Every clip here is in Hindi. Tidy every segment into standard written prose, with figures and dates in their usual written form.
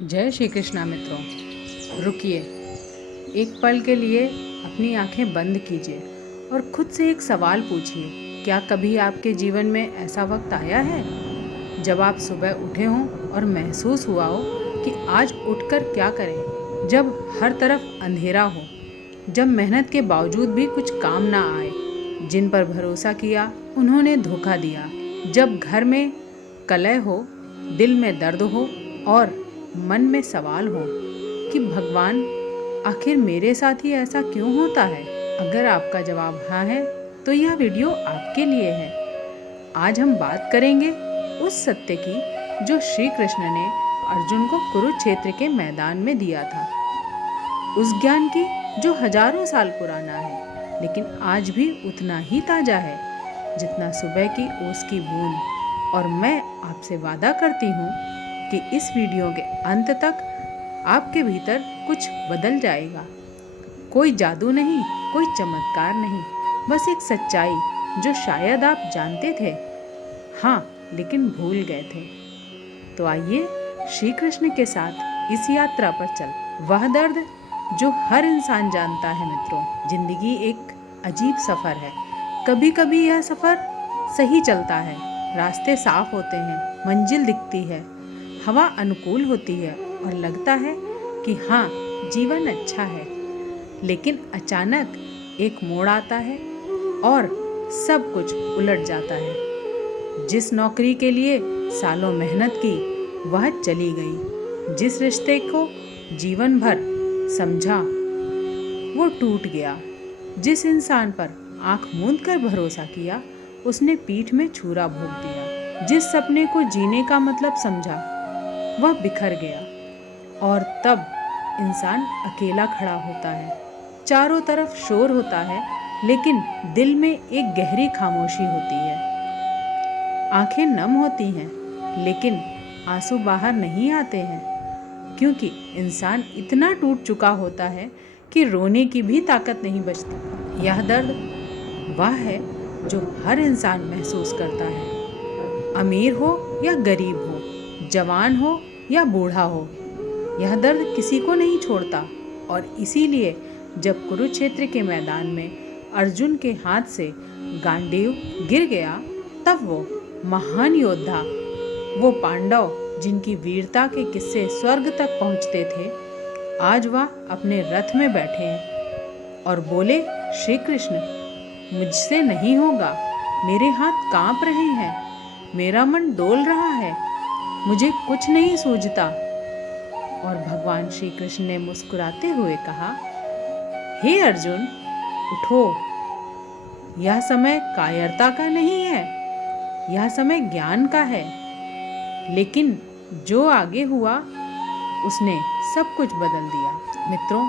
जय श्री कृष्णा मित्रों। रुकिए, एक पल के लिए अपनी आंखें बंद कीजिए और खुद से एक सवाल पूछिए। क्या कभी आपके जीवन में ऐसा वक्त आया है जब आप सुबह उठे हों और महसूस हुआ हो कि आज उठकर क्या करें? जब हर तरफ अंधेरा हो, जब मेहनत के बावजूद भी कुछ काम ना आए, जिन पर भरोसा किया उन्होंने धोखा दिया, जब घर में कलह हो, दिल में दर्द हो और मन में सवाल हो कि भगवान आखिर मेरे साथ ही ऐसा क्यों होता है? अगर आपका जवाब हाँ है तो यह वीडियो आपके लिए है। आज हम बात करेंगे उस सत्य की जो श्री कृष्ण ने अर्जुन को कुरुक्षेत्र के मैदान में दिया था, उस ज्ञान की जो हजारों साल पुराना है लेकिन आज भी उतना ही ताजा है जितना सुबह की ओस की बूंद। और मैं आपसे वादा करती हूँ कि इस वीडियो के अंत तक आपके भीतर कुछ बदल जाएगा। कोई जादू नहीं, कोई चमत्कार नहीं, बस एक सच्चाई जो शायद आप जानते थे, हाँ, लेकिन भूल गए थे। तो आइए श्री कृष्ण के साथ इस यात्रा पर चल। वह दर्द जो हर इंसान जानता है मित्रों। जिंदगी एक अजीब सफ़र है। कभी कभी यह सफ़र सही चलता है, रास्ते साफ होते हैं, मंजिल दिखती है, हवा अनुकूल होती है और लगता है कि हाँ, जीवन अच्छा है। लेकिन अचानक एक मोड़ आता है और सब कुछ उलट जाता है। जिस नौकरी के लिए सालों मेहनत की वह चली गई, जिस रिश्ते को जीवन भर समझा वो टूट गया, जिस इंसान पर आंख मूंद कर भरोसा किया उसने पीठ में छुरा भोंक दिया, जिस सपने को जीने का मतलब समझा वह बिखर गया। और तब इंसान अकेला खड़ा होता है। चारों तरफ शोर होता है लेकिन दिल में एक गहरी खामोशी होती है। आंखें नम होती हैं लेकिन आंसू बाहर नहीं आते हैं, क्योंकि इंसान इतना टूट चुका होता है कि रोने की भी ताकत नहीं बचती। यह दर्द वह है जो हर इंसान महसूस करता है, अमीर हो या गरीब हो, जवान हो या बूढ़ा हो। यह दर्द किसी को नहीं छोड़ता। और इसीलिए जब कुरुक्षेत्र के मैदान में अर्जुन के हाथ से गांडीव गिर गया, तब वो महान योद्धा, वो पांडव जिनकी वीरता के किस्से स्वर्ग तक पहुंचते थे, आज वह अपने रथ में बैठे हैं और बोले, श्री कृष्ण, मुझसे नहीं होगा, मेरे हाथ कांप रहे हैं, मेरा मन डोल रहा है, मुझे कुछ नहीं सूझता। और भगवान श्री कृष्ण ने मुस्कुराते हुए कहा, हे अर्जुन, उठो, यह समय कायरता का नहीं है, यह समय ज्ञान का है। लेकिन जो आगे हुआ उसने सब कुछ बदल दिया। मित्रों,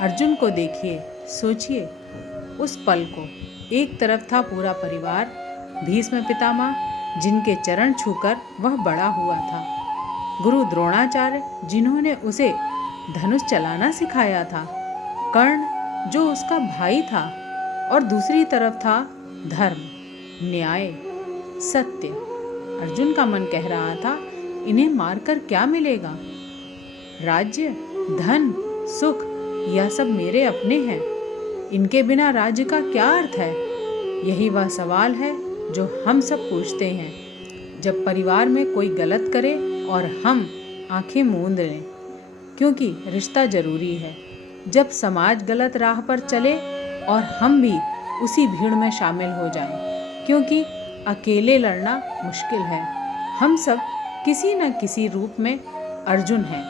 अर्जुन को देखिए, सोचिए उस पल को। एक तरफ था पूरा परिवार, भीष्म पितामह जिनके चरण छूकर वह बड़ा हुआ था, गुरु द्रोणाचार्य जिन्होंने उसे धनुष चलाना सिखाया था, कर्ण जो उसका भाई था, और दूसरी तरफ था धर्म, न्याय, सत्य। अर्जुन का मन कह रहा था, इन्हें मारकर क्या मिलेगा? राज्य, धन, सुख, यह सब मेरे अपने हैं, इनके बिना राज्य का क्या अर्थ है? यही वह सवाल है जो हम सब पूछते हैं जब परिवार में कोई गलत करे और हम आंखें मूंद लें, क्योंकि रिश्ता जरूरी है। जब समाज गलत राह पर चले और हम भी उसी भीड़ में शामिल हो जाएं, क्योंकि अकेले लड़ना मुश्किल है। हम सब किसी न किसी रूप में अर्जुन हैं,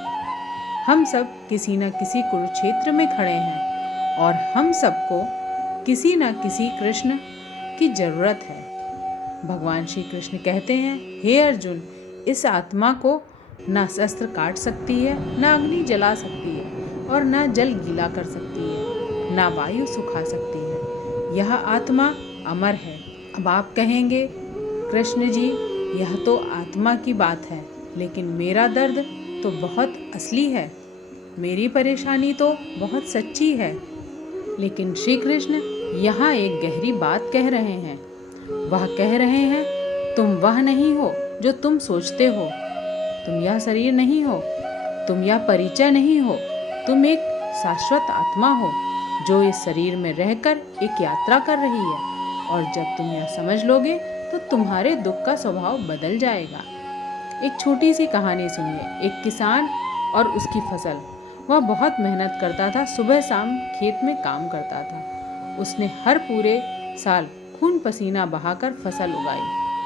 हम सब किसी न किसी कुरुक्षेत्र में खड़े हैं और हम सबको किसी न किसी कृष्ण की जरूरत है। भगवान श्री कृष्ण कहते हैं, हे अर्जुन, इस आत्मा को ना शस्त्र काट सकती है, ना अग्नि जला सकती है और ना जल गीला कर सकती है, ना वायु सुखा सकती है। यह आत्मा अमर है। अब आप कहेंगे, कृष्ण जी, यह तो आत्मा की बात है, लेकिन मेरा दर्द तो बहुत असली है, मेरी परेशानी तो बहुत सच्ची है। लेकिन श्री कृष्ण यहाँ एक गहरी बात कह रहे हैं। वह कह रहे हैं, तुम वह नहीं हो जो तुम सोचते हो, तुम यह शरीर नहीं हो, तुम यह परिचय नहीं हो, तुम एक शाश्वत आत्मा हो जो इस शरीर में रहकर एक यात्रा कर रही है, और जब तुम यह समझ लोगे तो तुम्हारे दुख का स्वभाव बदल जाएगा। एक छोटी सी कहानी सुनिए। एक किसान और उसकी फसल। वह बहुत मेहनत करता था, सुबह शाम खेत में काम करता था। उसने हर पूरे साल खून पसीना बहाकर फसल उगाई,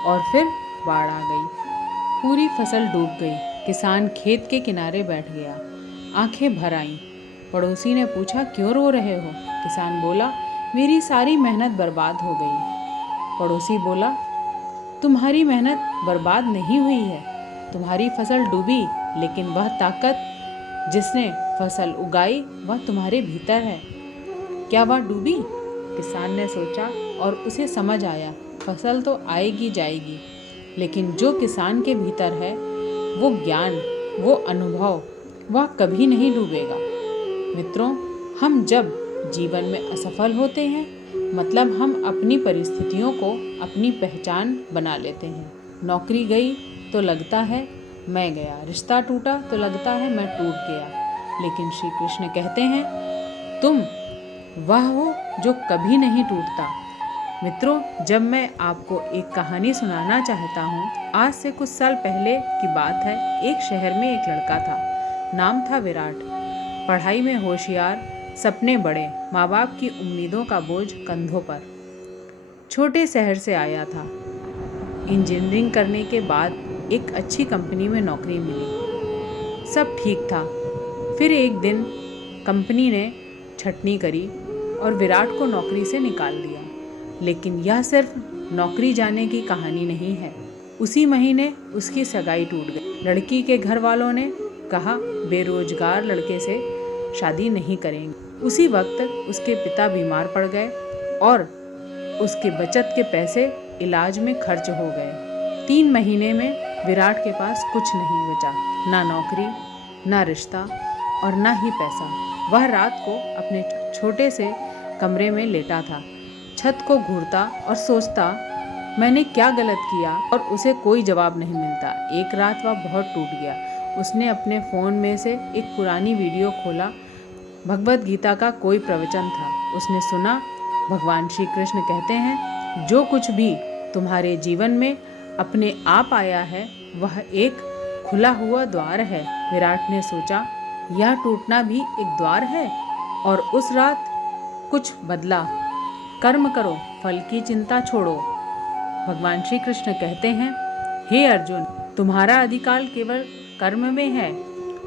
और फिर बाढ़ आ गई। पूरी फसल डूब गई। किसान खेत के किनारे बैठ गया, आंखें भर आईं। पड़ोसी ने पूछा, क्यों रो रहे हो? किसान बोला, मेरी सारी मेहनत बर्बाद हो गई। पड़ोसी बोला, तुम्हारी मेहनत बर्बाद नहीं हुई है, तुम्हारी फसल डूबी, लेकिन वह ताकत जिसने फसल उगाई वह तुम्हारे भीतर है। क्या वह डूबी? किसान ने सोचा और उसे समझ आया, फसल तो आएगी जाएगी, लेकिन जो किसान के भीतर है, वो ज्ञान, वो अनुभव, वह कभी नहीं डूबेगा। मित्रों, हम जब जीवन में असफल होते हैं, मतलब हम अपनी परिस्थितियों को अपनी पहचान बना लेते हैं। नौकरी गई तो लगता है मैं गया, रिश्ता टूटा तो लगता है मैं टूट गया। लेकिन श्री कृष्ण कहते हैं, तुम वह हो जो कभी नहीं टूटता। मित्रों, जब मैं आपको एक कहानी सुनाना चाहता हूँ। आज से कुछ साल पहले की बात है। एक शहर में एक लड़का था, नाम था विराट। पढ़ाई में होशियार, सपने बड़े, माँ बाप की उम्मीदों का बोझ कंधों पर। छोटे शहर से आया था। इंजीनियरिंग करने के बाद एक अच्छी कंपनी में नौकरी मिली, सब ठीक था। फिर एक दिन कंपनी ने छटनी करी और विराट को नौकरी से निकाल दिया। लेकिन यह सिर्फ नौकरी जाने की कहानी नहीं है। उसी महीने उसकी सगाई टूट गई। लड़की के घर वालों ने कहा, बेरोजगार लड़के से शादी नहीं करेंगे। उसी वक्त उसके पिता बीमार पड़ गए और उसके बचत के पैसे इलाज में खर्च हो गए। 3 महीने में विराट के पास कुछ नहीं बचा, ना नौकरी, ना रिश्ता और ना ही पैसा। वह रात को अपने छोटे से कमरे में लेटा था, छत को घूरता और सोचता, मैंने क्या गलत किया, और उसे कोई जवाब नहीं मिलता। एक रात वह बहुत टूट गया। उसने अपने फ़ोन में से एक पुरानी वीडियो खोला। भगवद गीता का कोई प्रवचन था। उसने सुना, भगवान श्री कृष्ण कहते हैं, जो कुछ भी तुम्हारे जीवन में अपने आप आया है, वह एक खुला हुआ द्वार है। विराट ने सोचा, यह टूटना भी एक द्वार है। और उस रात कुछ बदला। कर्म करो, फल की चिंता छोड़ो। भगवान श्री कृष्ण कहते हैं, हे अर्जुन, तुम्हारा अधिकार केवल कर्म में है,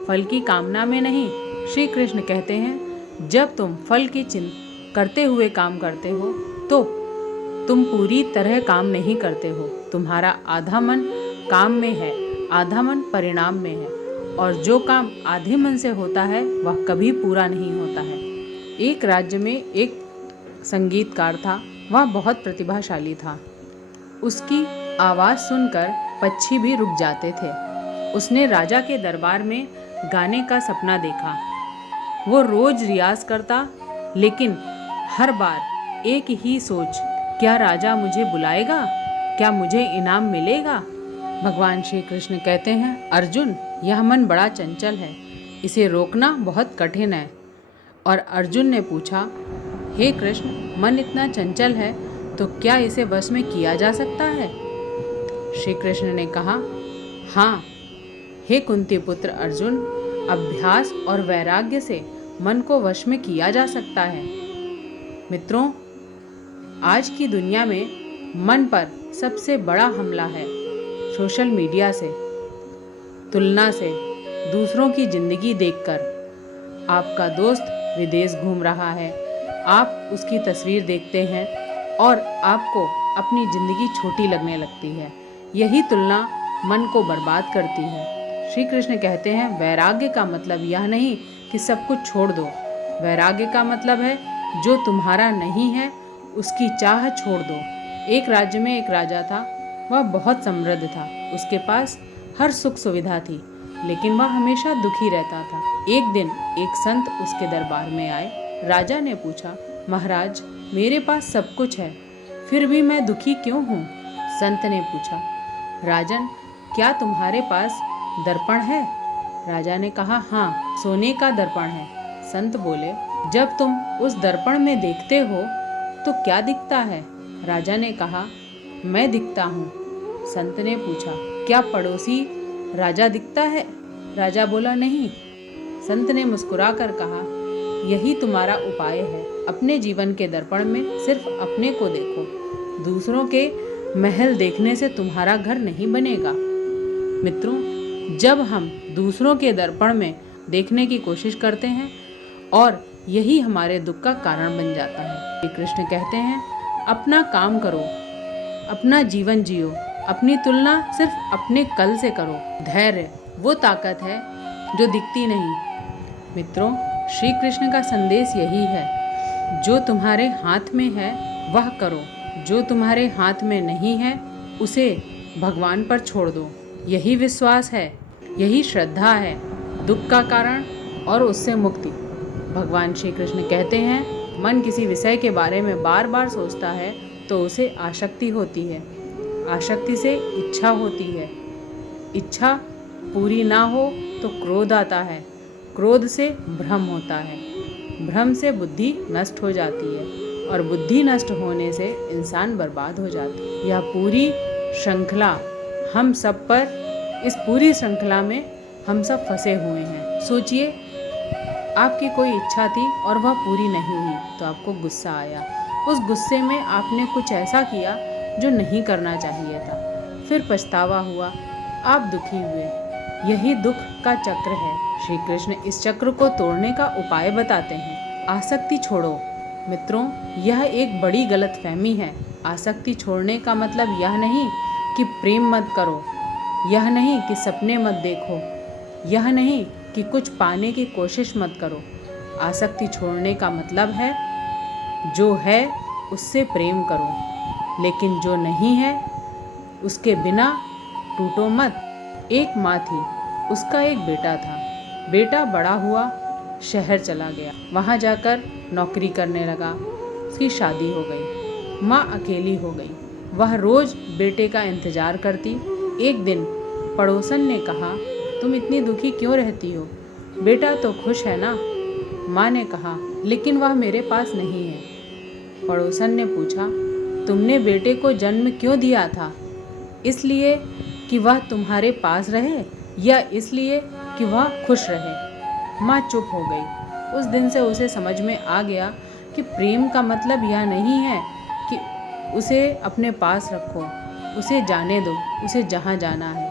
फल की कामना में नहीं। श्री कृष्ण कहते हैं, जब तुम फल की चिंता करते हुए काम करते हो तो तुम पूरी तरह काम नहीं करते हो। तुम्हारा आधा मन काम में है, आधा मन परिणाम में है, और जो काम आधे मन से होता है वह कभी पूरा नहीं होता है। एक राज्य में एक संगीतकार था। वह बहुत प्रतिभाशाली था। उसकी आवाज़ सुनकर पक्षी भी रुक जाते थे। उसने राजा के दरबार में गाने का सपना देखा। वो रोज रियाज करता, लेकिन हर बार एक ही सोच, क्या राजा मुझे बुलाएगा, क्या मुझे इनाम मिलेगा। भगवान श्री कृष्ण कहते हैं, अर्जुन, यह मन बड़ा चंचल है, इसे रोकना बहुत कठिन है। और अर्जुन ने पूछा, हे कृष्ण, मन इतना चंचल है तो क्या इसे वश में किया जा सकता है? श्री कृष्ण ने कहा, हाँ, हे कुंती पुत्र अर्जुन, अभ्यास और वैराग्य से मन को वश में किया जा सकता है। मित्रों, आज की दुनिया में मन पर सबसे बड़ा हमला है सोशल मीडिया से, तुलना से, दूसरों की जिंदगी देखकर। आपका दोस्त विदेश घूम रहा है, आप उसकी तस्वीर देखते हैं और आपको अपनी ज़िंदगी छोटी लगने लगती है। यही तुलना मन को बर्बाद करती है। श्री कृष्ण कहते हैं, वैराग्य का मतलब यह नहीं कि सब कुछ छोड़ दो। वैराग्य का मतलब है जो तुम्हारा नहीं है उसकी चाह छोड़ दो। एक राज्य में एक राजा था। वह बहुत समृद्ध था, उसके पास हर सुख सुविधा थी, लेकिन वह हमेशा दुखी रहता था। एक दिन एक संत उसके दरबार में आए। राजा ने पूछा, महाराज, मेरे पास सब कुछ है, फिर भी मैं दुखी क्यों हूँ? संत ने पूछा, राजन, क्या तुम्हारे पास दर्पण है? राजा ने कहा, हाँ, सोने का दर्पण है। संत बोले, जब तुम उस दर्पण में देखते हो तो क्या दिखता है? राजा ने कहा, मैं दिखता हूँ। संत ने पूछा, क्या पड़ोसी राजा दिखता है? राजा बोला, नहीं। संत ने मुस्कुरा कर कहा, यही तुम्हारा उपाय है। अपने जीवन के दर्पण में सिर्फ अपने को देखो। दूसरों के महल देखने से तुम्हारा घर नहीं बनेगा। मित्रों, जब हम दूसरों के दर्पण में देखने की कोशिश करते हैं और यही हमारे दुख का कारण बन जाता है। श्री कृष्ण कहते हैं, अपना काम करो, अपना जीवन जियो, अपनी तुलना सिर्फ अपने कल से करो। धैर्य वो ताकत है जो दिखती नहीं। मित्रों, श्री कृष्ण का संदेश यही है, जो तुम्हारे हाथ में है वह करो, जो तुम्हारे हाथ में नहीं है उसे भगवान पर छोड़ दो। यही विश्वास है, यही श्रद्धा है दुख का कारण और उससे मुक्ति। भगवान श्री कृष्ण कहते हैं, मन किसी विषय के बारे में बार बार सोचता है तो उसे आसक्ति होती है, आसक्ति से इच्छा होती है, इच्छा पूरी ना हो तो क्रोध आता है, क्रोध से भ्रम होता है, भ्रम से बुद्धि नष्ट हो जाती है और बुद्धि नष्ट होने से इंसान बर्बाद हो जाता है। यह पूरी श्रृंखला हम सब पर, इस पूरी श्रृंखला में हम सब फंसे हुए हैं। सोचिए, आपकी कोई इच्छा थी और वह पूरी नहीं हुई तो आपको गुस्सा आया। उस गुस्से में आपने कुछ ऐसा किया जो नहीं करना चाहिए था, फिर पछतावा हुआ, आप दुखी हुए। यही दुख का चक्र है। श्री कृष्ण इस चक्र को तोड़ने का उपाय बताते हैं। आसक्ति छोड़ो। मित्रों, यह एक बड़ी गलतफहमी है। आसक्ति छोड़ने का मतलब यह नहीं कि प्रेम मत करो, यह नहीं कि सपने मत देखो, यह नहीं कि कुछ पाने की कोशिश मत करो। आसक्ति छोड़ने का मतलब है, जो है उससे प्रेम करो, लेकिन जो नहीं है उसके बिना टूटो मत। एक माँ थी, उसका एक बेटा था। बेटा बड़ा हुआ, शहर चला गया, वहाँ जाकर नौकरी करने लगा, उसकी शादी हो गई, माँ अकेली हो गई। वह रोज़ बेटे का इंतज़ार करती। एक दिन पड़ोसन ने कहा, तुम इतनी दुखी क्यों रहती हो? बेटा तो खुश है ना? माँ ने कहा, लेकिन वह मेरे पास नहीं है। पड़ोसन ने पूछा, तुमने बेटे को जन्म क्यों दिया था? इसलिए कि वह तुम्हारे पास रहे या इसलिए कि वह खुश रहे? माँ चुप हो गई। उस दिन से उसे समझ में आ गया कि प्रेम का मतलब यह नहीं है कि उसे अपने पास रखो, उसे जाने दो, उसे जहाँ जाना है।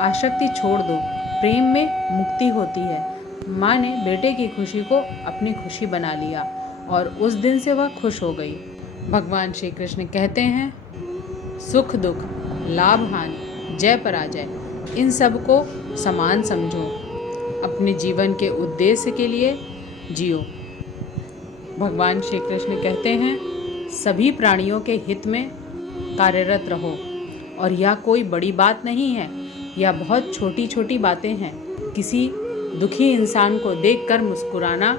आसक्ति छोड़ दो, प्रेम में मुक्ति होती है। माँ ने बेटे की खुशी को अपनी खुशी बना लिया और उस दिन से वह खुश हो गई। भगवान श्री कृष्ण कहते हैं, सुख दुख, लाभ हानि, जय पराजय, इन सब को समान समझो। अपने जीवन के उद्देश्य के लिए जियो। भगवान श्री कृष्ण कहते हैं, सभी प्राणियों के हित में कार्यरत रहो। और यह कोई बड़ी बात नहीं है, यह बहुत छोटी छोटी बातें हैं। किसी दुखी इंसान को देखकर मुस्कुराना,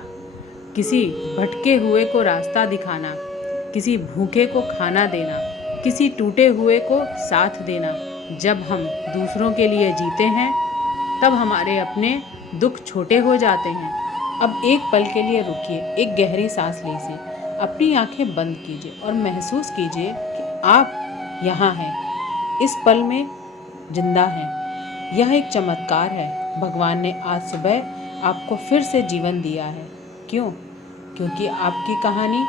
किसी भटके हुए को रास्ता दिखाना, किसी भूखे को खाना देना, किसी टूटे हुए को साथ देना। जब हम दूसरों के लिए जीते हैं तब हमारे अपने दुख छोटे हो जाते हैं। अब एक पल के लिए रुकिए, एक गहरी सांस लीजिए, अपनी आंखें बंद कीजिए और महसूस कीजिए कि आप यहाँ हैं, इस पल में जिंदा हैं। यह एक चमत्कार है। भगवान ने आज सुबह आपको फिर से जीवन दिया है। क्यों? क्योंकि आपकी कहानी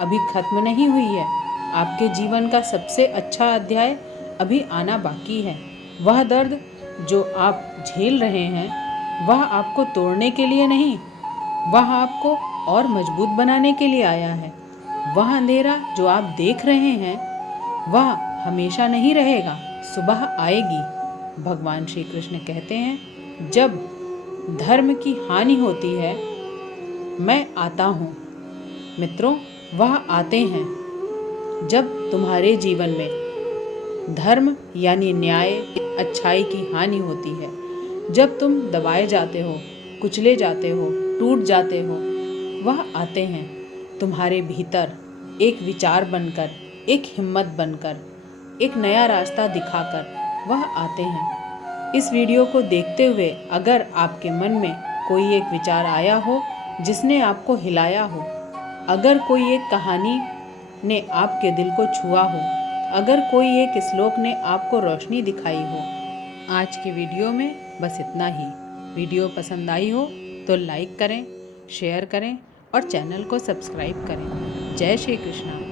अभी खत्म नहीं हुई है। आपके जीवन का सबसे अच्छा अध्याय अभी आना बाकी है। वह दर्द जो आप झेल रहे हैं, वह आपको तोड़ने के लिए नहीं, वह आपको और मजबूत बनाने के लिए आया है। वह अंधेरा जो आप देख रहे हैं, वह हमेशा नहीं रहेगा, सुबह आएगी। भगवान श्री कृष्ण कहते हैं, जब धर्म की हानि होती है, मैं आता हूँ। मित्रों, वह आते हैं जब तुम्हारे जीवन में धर्म यानी न्याय, अच्छाई की हानि होती है। जब तुम दबाए जाते हो, कुचले जाते हो, टूट जाते हो, वह आते हैं तुम्हारे भीतर एक विचार बनकर, एक हिम्मत बनकर, एक नया रास्ता दिखाकर। वह आते हैं इस वीडियो को देखते हुए अगर आपके मन में कोई एक विचार आया हो जिसने आपको हिलाया हो, अगर कोई एक कहानी ने आपके दिल को छुआ हो, अगर कोई एक श्लोक ने आपको रोशनी दिखाई हो, आज की वीडियो में बस इतना ही। वीडियो पसंद आई हो तो लाइक करें, शेयर करें और चैनल को सब्सक्राइब करें। जय श्री कृष्णा।